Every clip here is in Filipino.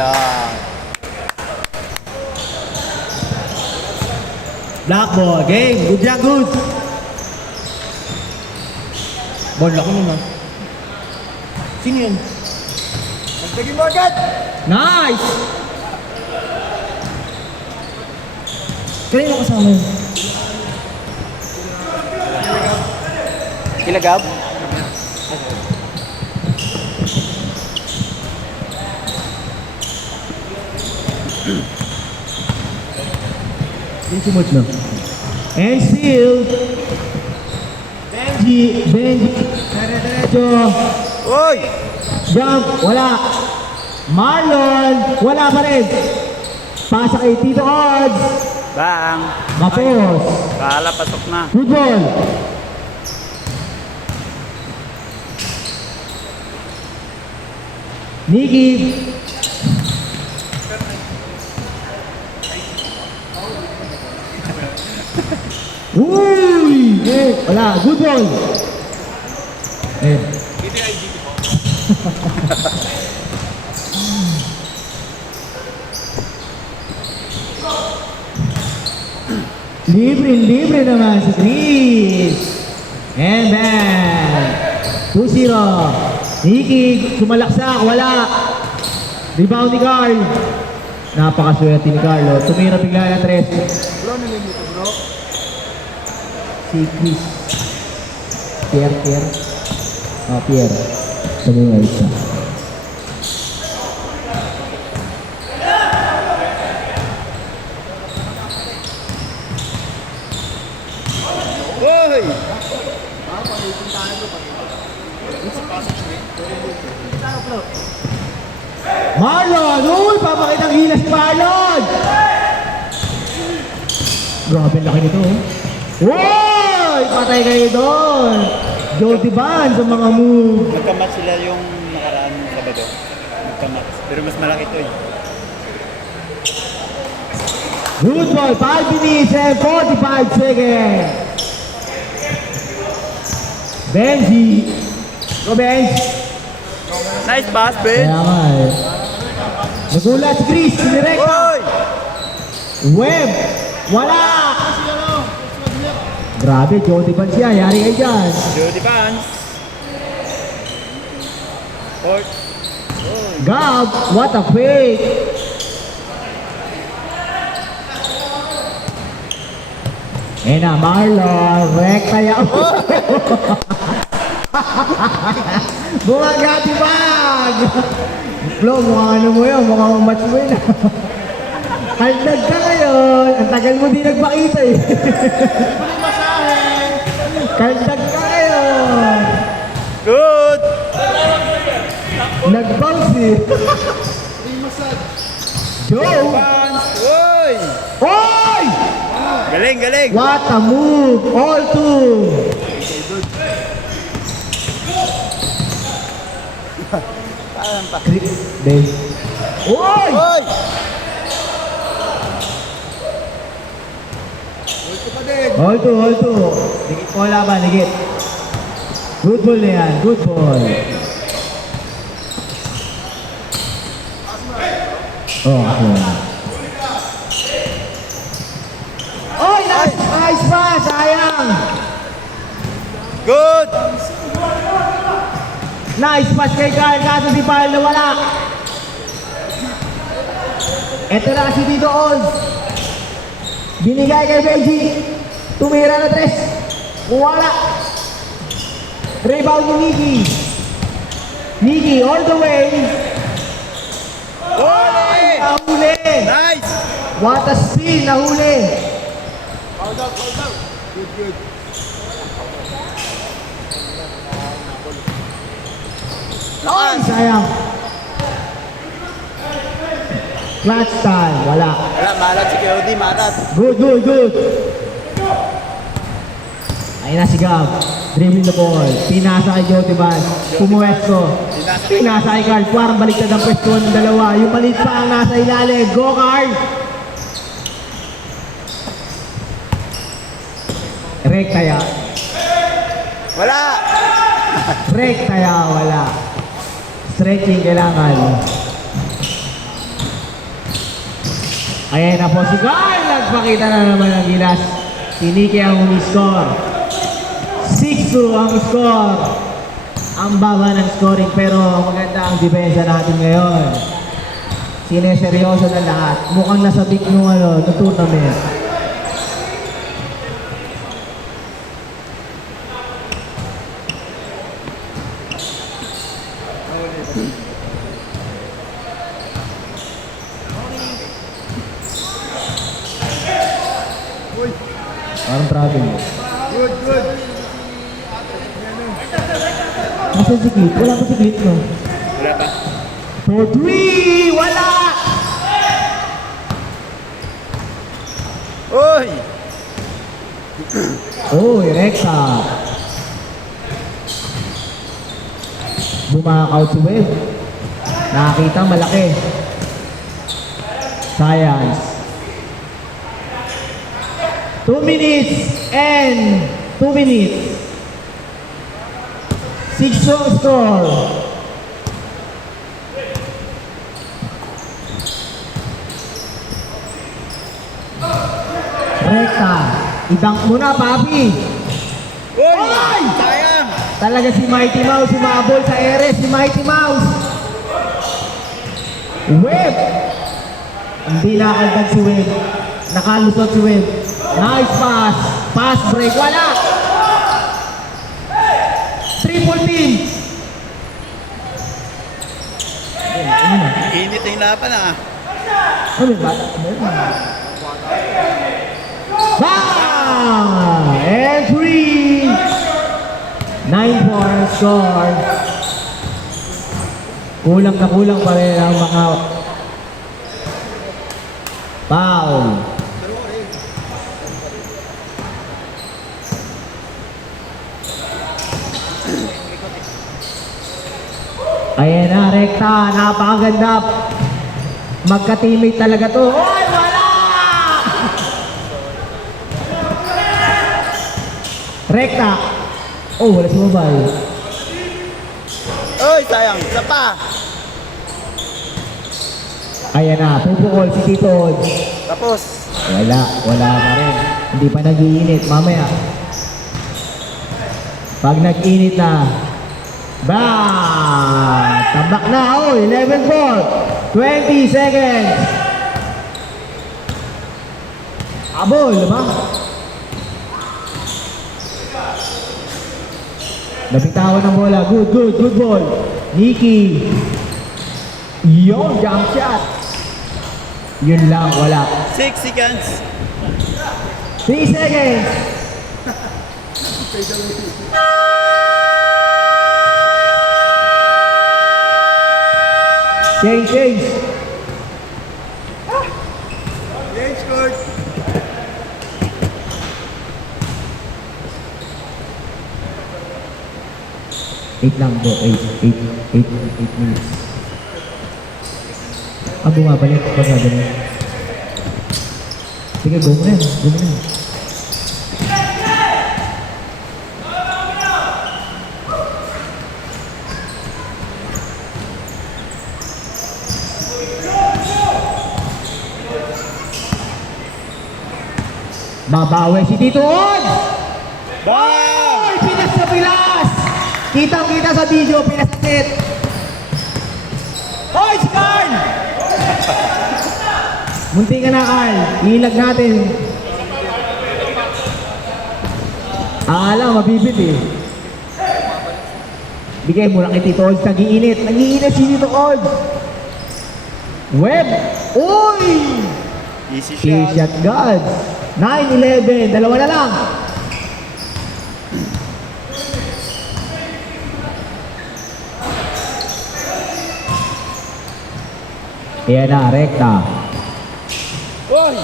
lang. Black ball. Game. Good yan, good. Ball ako naman. Sino yan? Magtagin mo agad! Nice! Kanina kasama yun. Kilagab? Yung sumot na. And still, Benji, Diretso. Uy! Jump, wala. Marlon, wala pa rin. Pasa kay Tito Odds. Bang! Mapos. Kala, pasok na. Good ball. Nikki. Uy! Wala. Good ball. Libre naman si Chris. And then, 2-0. Nikki, sumalaksak, wala. Rebound ni Carl. Napakaswerte ni Carlo. Tumira bigla ng 3. Bro, nalimito bro. Si Chris. Pierre. Pierre. Sabi nga isa. Uy! Marlon! Uy! Papakitang hila si Marlon! Grabe ang laki nito. Uy! Patay kayo doon! Jody Van sa mga move. Nagkamatch sila yung nakaraan ng Sabado. Nagkamatch. Pero mas malaki to eh. Good ball, 5 minutes and 45 seconds. Benji. Go Benj. Nice pass, Ben! Kaya nga eh. Nagulat si Chris, sinirekta. Uy! Web. Wala. Grabe, Jody Van siya. Yari kayo dyan. Jody Vance. Court. Gab, what a fake. Eh na, Marlon, rekta yan. Bumagati bag! Flo, mukha ano mo yun, mukha mong match mo yun. Haldad ka ngayon, ang tagal mo di nagpakita eh. Kaldag ka ngayon. Good! Nag-bounce eh. Joe! Vance! Uy! Oy! Galing, galing! What a move! All two! Parang pa. Dave. Oy! Uy! All two. Dikit mo laban, dikit. Good ball na yan, good ball. Oh, ako na. Oy, nice pass, sayang. Good! Nice pass kay Carl, kaso si Paul na wala. Ito na si Tito Oz. Binigay kay Benji. Tumira na 3. Wala. Rebound ni Nikki. Nikki all the way. Holy! Nahuli. Nice! What a steal, nahuli. Hold out. Good. Ay, sayang. Clutch time, wala. Wala, malat si Kyodi, malat. Good. Ayun na si Gab. Dribbling the ball. Pinasa kay Jody Van. Pumuwesto. Pinasa kay Carl. Parang baliktad ang pwesto ng dalawa. Yung maliit pa ang nasa ilalim. Go, Carl! Rekta yan. Wala! Rekta yan, wala. Stretching kailangan. Ayan na po si Carl. Nagpakita na naman ng gilas. Si Nikki ang umiscore. 6-2 ang score. Ang baba ng scoring pero maganda ang depensa natin ngayon. Sineseryoso na lahat. Mukhang nasa big nung tournament. Parang travel. Good, good. Nasa si Clip? Wala pa si Clip, no? Wala pa. For 3! Wala! Uy! Oh, Rekta. Bumakaw si Web. Nakakita malaki. Science. 2 minutes and 2 minutes. 6 score. Rekta. Idunk mo na, papi. Uy! Ay! Sayang! Talaga si Mighty Mouse, sumabol sa ere, si Mighty Mouse. Web. Hindi nakagdag si Web. Nakalusot si Web. Nice pass. Pass break. Wala. Triple team. Init yung laban ah. Ano ba? Bang! And 3. 9-4 score. Kulang na kulang pa rin ang mga foul. Ayan na, Rekta. Napakaganda. Magka-teammate talaga to. Oy, wala! Rekta. Oh, wala si Mobile. Uy, sayang. Isa pa. Ayan na, pupukol si Tito. Tapos. Wala pa rin. Hindi pa nag-iinit. Mamaya. Pag nag-init na, tabak na. Oh, 11-4. 20 seconds. Abol, diba? Napitawan ng bola. Good ball. Nikki. Yo, jump shot. Yun lang, wala. 6 seconds. 3 seconds. Change. Change court. Eight lang bro, 8 minutes. Bumabalik. Bumabalik. Sige, go mo na. Babawi si Tito On! Bang! Oy, pinas na pilas! Kitang-kita sa video, pinasit! Hoy, si Carl! Munti ka na, Carl. Ilag natin. Mabibit eh. Bigay mo lang kay Tito Old. Nag-iinit si Tito Old. Web. Uy! Easy Shot shot. God. 9-11. Dalawa na lang. Ayan na, Rekta. Uy!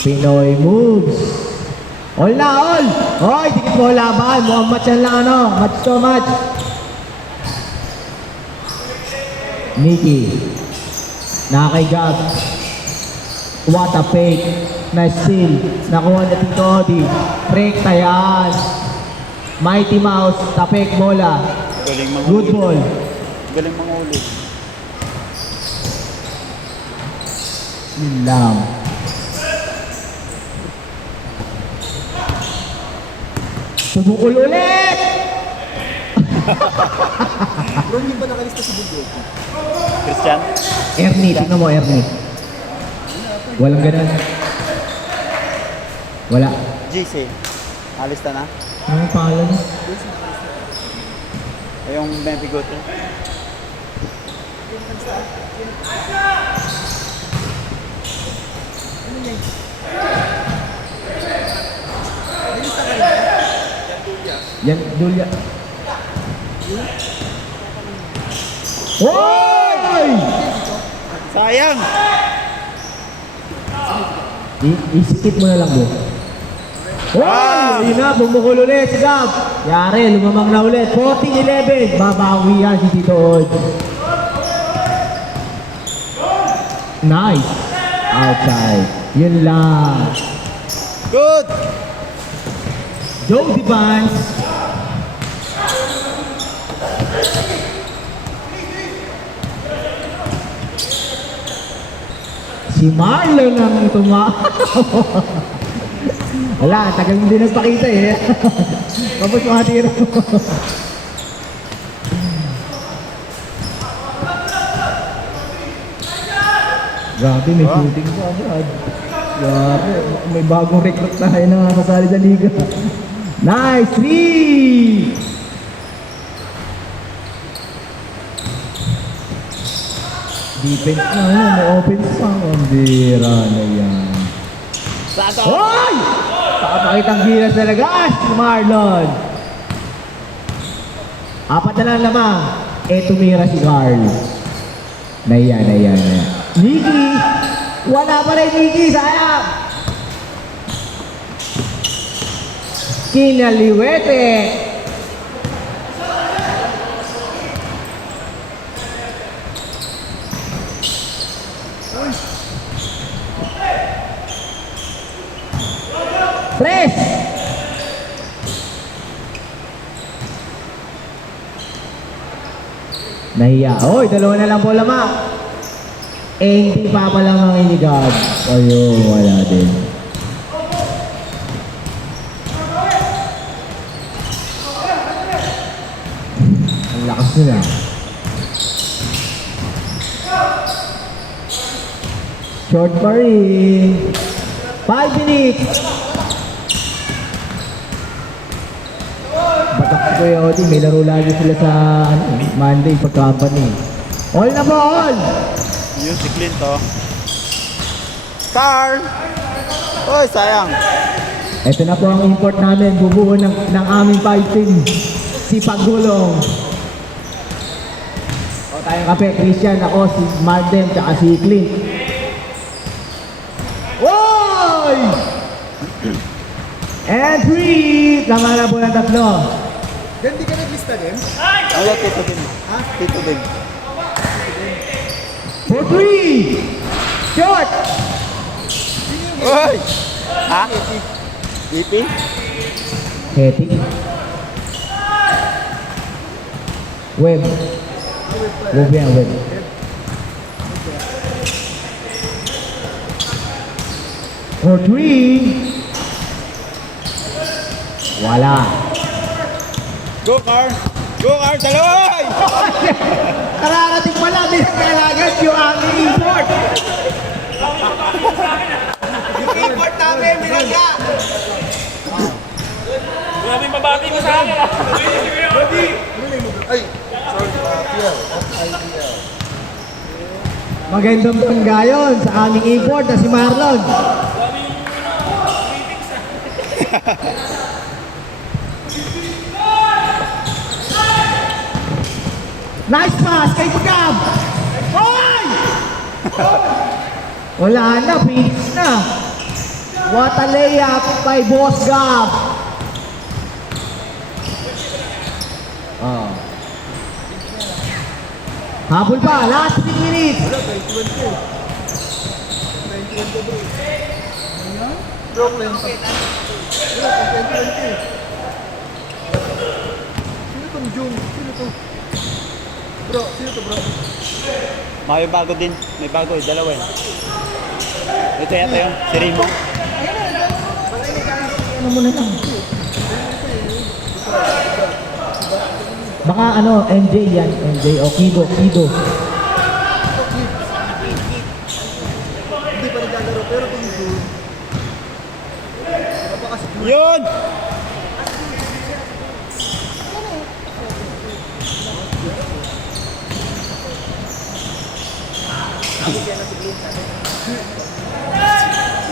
Pinoy moves. All na, all! Hoy, dikit mo laban. Mukhang match yan lang, Match to match. Nikki. Nakakigab. What a fake. Nice steal. Nakuha na Tito Odi. Rekta yan. Mighty Mouse. Tapik bola. Galing mga Good ball. Galing mga ulit. Yun lang. Pumukul ulit! Bro, hindi ba nakalista si Bulldog? Christian? Ernie, tingnan mo Ernie. Walang ganun. Wala. GC. Alista na? Ano ang pangalan niya? Yung Mempigoto. Yan, Julia. Hoy! Sayang! Isikip mo na lang mo. Hoy! Yun na, bumukul ulit si Gab. Yari, lumamang na ulit. 14-11. Babawi yan si Tito Od. Nice. Outside. Yun lang. Good! Joe Divans. Si Marlon ang Wala, tagal hindi nagpakita eh. Tapos mga tiro. Grabe, may shooting pa agad. Grabe, may bagong recruit tayo na kasali sa liga. Nice! 3! Defense na yun, may offense pa. Ang bira na yan. Sato! Hoy! Pakapakitang gilas talaga si Marlon. Apat na lang lamang. Tumira si Carl. Naya. Nikki! Wala pa rin Nikki, sayang! Kinaliwete! Press! Nahiya. Oy, dalawa na lang po lamang. Hindi pa lang ang inigad. Ayun, wala din. Ang lakas nila. Short pa rin. 5 minutes. Batak si Kuya Odi, may laro lagi sila sa Monday pag company. All na po, all! Yung si Clint, oh. Carl! Oy, sayang! Ito na po ang import namin, bubuo ng aming 5 team. Si Pagulong. O tayong kape, Christian, ako, si Marden, tsaka si Clint. Oy! And 3! Tama na po ng tatlo. Dan, di ka naglista din? Wala, Tito din. Ha? Tito din. For 3! Short! Oy! Ha? EP? Heti. Web. Web yan, web. For 3. Wala. Go, Carl! Go, Carl! Dalawa! Oy! Kararating pala, din ang kailangan yung aming import. Yung import namin, binagya. Grabe yung babati mo sa akin. Ay, sorry, PL. IPL. Magandang panggayon sa aming import na si Marlon. Nice pass kay Pagab! Hoy! Wala na, finish na. What a layup by Boss Gab. Habol pa, last 3 minutes. Brooklyn. Wala, 2020. Sino tong Jung? Sino to? Bro, sino to bro? May bago din. May bago eh. Dalawa eh. Ito yata yung si Rimo. Ano mo na lang. Baka ano, NJ yan. NJ o Kido. Hindi pa naglalaro, pero kung June, baka kasi Yun!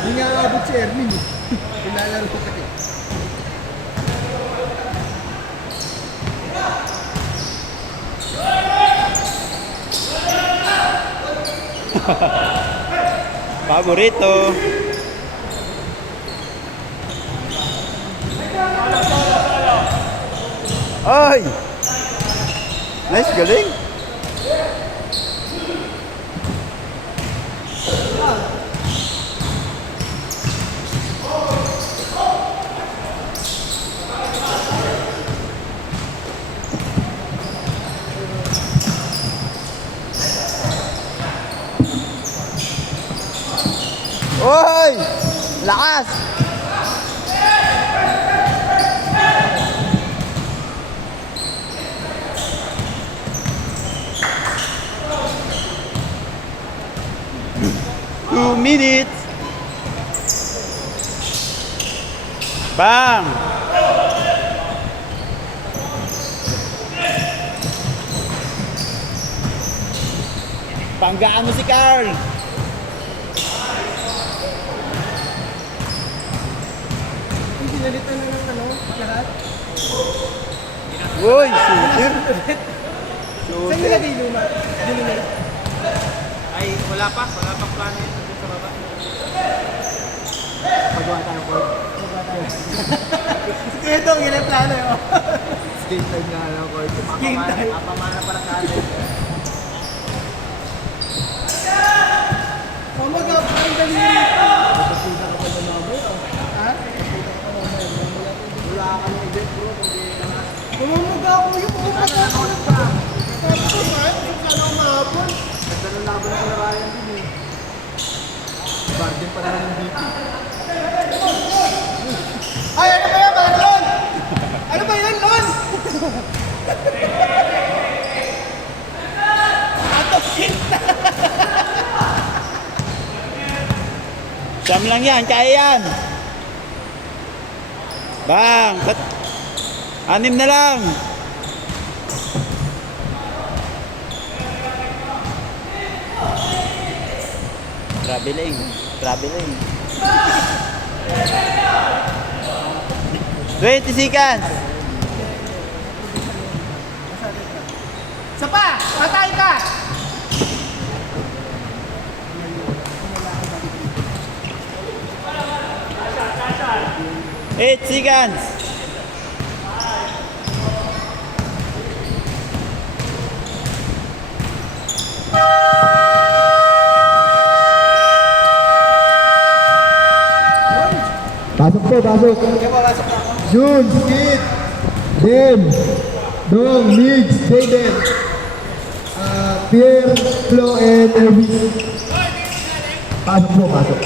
hindi nga abot si Ermin. Pinalaro ko kasi. Paborito. Ay! Nice, galing. Oy! Lakas! Two minutes. Bang! Panggaan mo si Carl. Hindi pinalitan na ng ano, lahat. Uy, shooter. Saan nilagay luma? Dinunay. Ay, wala pang plano yun dun sa baba. Pagawa tayo po. Kaya ito, yun ang plano yun. Skate time nga lang ko. Skate time. Papamana para sa atin. Oh my God, ang galing nito. Napapita ka pa na namin. Ha? Napapita ka pa namin. Wala ka ng event bro. Mamamaga ako yung upat ako. Sabi ko ba? Sana umahapon. Nagtanong laban ako na Ryan din eh. Bargain pa naman yung BP. Ay, ano ba yan, Marlon? Ano ba yan, Lon? Ato kita! Siyam lang yan, kaya yan. Bang! Anim na lang. Traveling. 20 seconds. Isa pa! Patay ka! 8 seconds. Pasok po, pasok. Jun, Skid, Dem, Dong, Migs, Jaden, Pierre, Flo, and Erwin. Pasok po, pasok.